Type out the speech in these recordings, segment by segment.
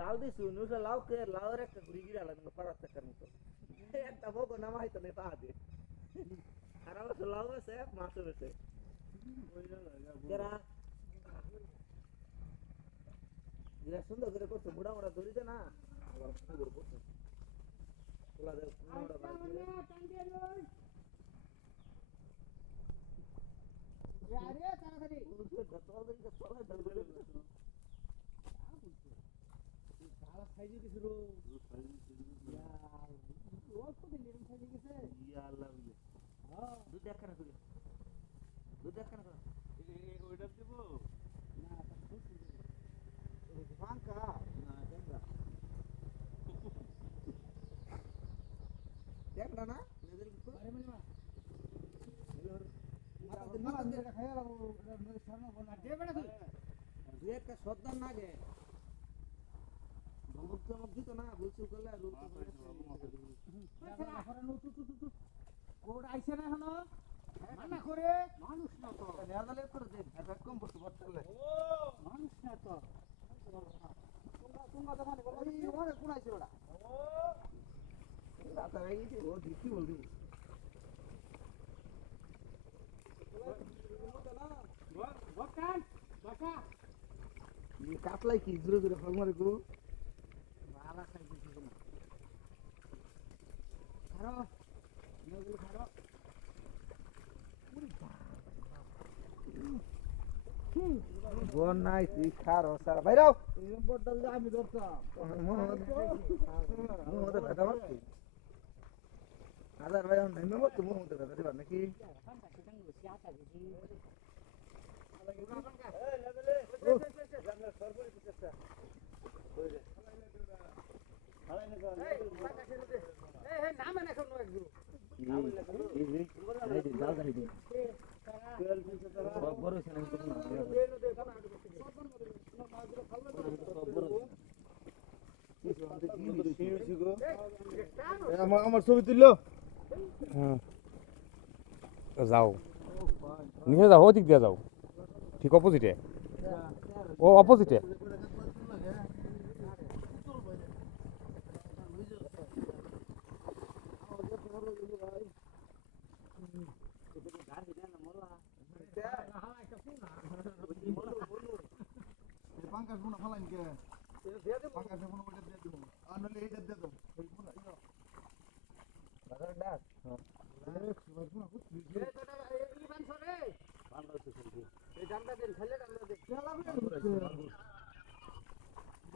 জাল দিছু নুসা লাউকে লাউর একটা ঘুরি গিরা লাগবে পারাত টাকার মতো একটা বকো নামাই তো নেই পা দিয়ে আর আমার লাউ আছে মাছ আছে যারা যারা সুন্দর করে করছে বুড়া মোড়া ধরিতে না আবার সুন্দর করছে তোলা দেয় মোড়া ভাই আরে তাড়াতাড়ি গতকাল দিন চলে দলবে সারা সাইজে কিছু রো ইয়া অল্প দিন এরকম সাইজে গেছে ইয়া আল্লাহ হ্যাঁ দুধ একখানা করে দুধ একখানা করে ওইটা দেব না ওই ফাঙ্কা না দেখলা না নদীর কিছু আরে মানে মা মাথা দিন খাইয়া লাগো নদীর সামনে বনা দে বেটা তুই দুই একটা সদ্দার না গে ধমক ধমক দিত না ভুলচুল করলে রূপ কোড আইছে না এখনো মানা করে মানুষ না তো নেদালে করে দে এটা কম বস্তু বটলে ও মানুষ না তো তোমরা দোকানে বলো এই ওরে কোন আইছে ওরা ও রাতা হয়ে গেছে ও দিকি বলবি বকান বকা ये काटलाई की जरूर जरूर फल मारे को बाला खाई दिसी ना खारो नगल खारो बोन नाइ ती खारो सारा भाइ राव एरम बडल जा आमी धरता मो तो भेटा मारती हजार भाइ on नैमे मत मो तो भेटा दिबा नाকি আমার ছবি তুললো যাও নিচে যাও ওদিক দিয়ে যাও ঠিক অপোজিটে ও অপোজিটে পাঙ্কা ফোন ফালাইন কে পাঙ্কা ফোন ওটা দিয়ে দেব আর নলে এইটা দিয়ে দাও এই ফোন ইও বাজার ডাক হ্যাঁ সুবার ফোন বুঝলি এই তোটা এই বানছ রে বানছ শুনছি এই ডান্ডা দেন খাইলে ডান্ডা দে চলা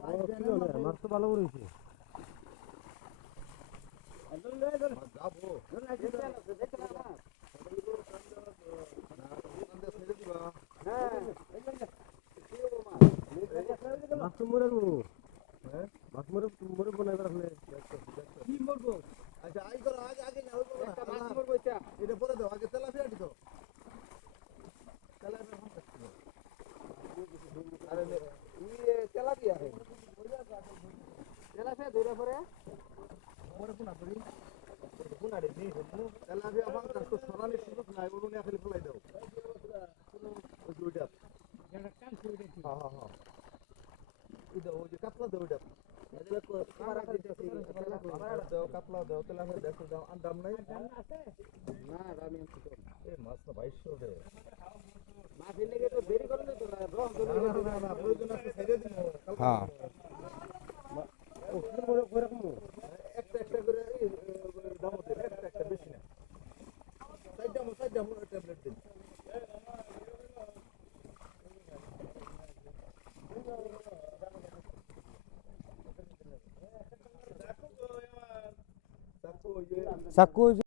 ও মাছ তো ভালো করেছে আদল লে যাবো না যেতে না দেখতে না হ্যাঁ মাছ মরে গো হ্যাঁ মাছ মরে মরে বনাই রাখলে কি মরবো আচ্ছা আই করো আগে আগে না হইবো না মাছ মরবো এটা পরে দাও আগে তেলাপিয়া দিও তেলাপিয়া ফোন করতে আরে ये তেলাপিয়া है তেলাপিয়া ধরে পরে মরে কোনা পড়ি কোনা রে দি তেলাপিয়া বাং তো সরানি সুযোগ নাই ওরু নিয়া খালি ফলাই দাও ওই দুইটা যেটা কান করে দিই হ্যাঁ হ্যাঁ इधर वो जो कपड़ा दो इधर मतलब को हमारा दिते हमारा दो कपड़ा दो तेला में देखो दाम दाम नहीं दाम আছে না দামি আছে তো এ মাছ তো 2200 রে মাছ এনে কে তো দেরি করলে তো না না প্রয়োজন আছে ছেড়ে দিন হ্যাঁ ও কি করে করে কম একটা একটা করে দাম দে একটা একটা বেশি না সাইডা মো ট্যাবলেট দিন চাকু